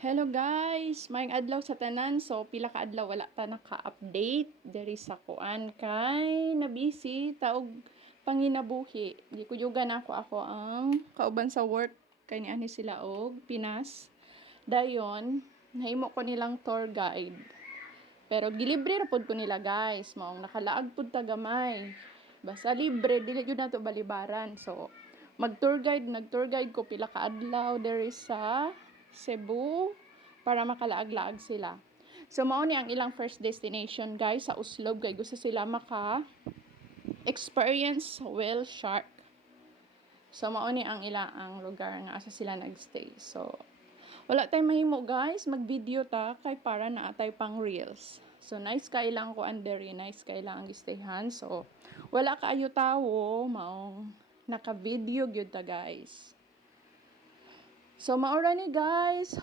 Hello guys, maayong adlaw sa tanan. So pila ka adlaw wala ta naka-update diri sa kuan kay na busy taog panginabuhi. Di ko yugan ako ang kauban sa work kay niani sila og Pinas. Dayon, nahimo ko nilang tour guide. Pero gilibre ra pod ko nila guys, maong nakalaag pod ta gamay. Basta libre dili jud nato balibaran. So nag-tour guide ko pila ka adlaw diri sa Cebu para makalaag-laag sila. So mao ni ang ilang first destination guys sa Uslob kay gusto sila maka experience whale shark. So mao ni ang ilang lugar nga asa sila nagstay. So wala tay mahimo guys, mag-video ta kay para na atay pang reels. So nice kay lang ko anderi, nice kay lang ang stayhan. So wala kaayo tawo maong naka-video gyud ta guys. So maura ni guys,